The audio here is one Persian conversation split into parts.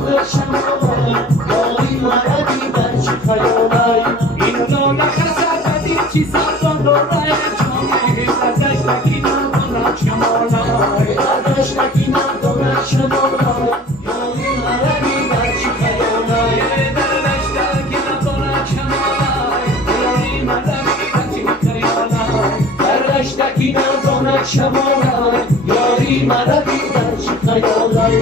نام شمالای یاری مردی در چی خیالای این لاله خسردی چی سبزان داره چامه دردشتکی ندارد شمالای دردشتکی ندارد شمالای یاری مردی در چی خیالای دردشتکی ندارد شمالای یاری مردی در چی خیالای دردشتکی ندارد شمالای یاری مردی در چی خیالای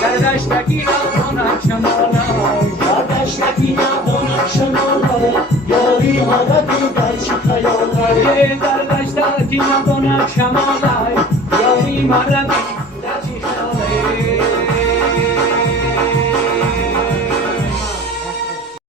دردشتکی ندارد شمالای دردشتکی ندارد شمالای یاری مردی در چی خیالای دردشتکی ندارد شمالای یاری مردی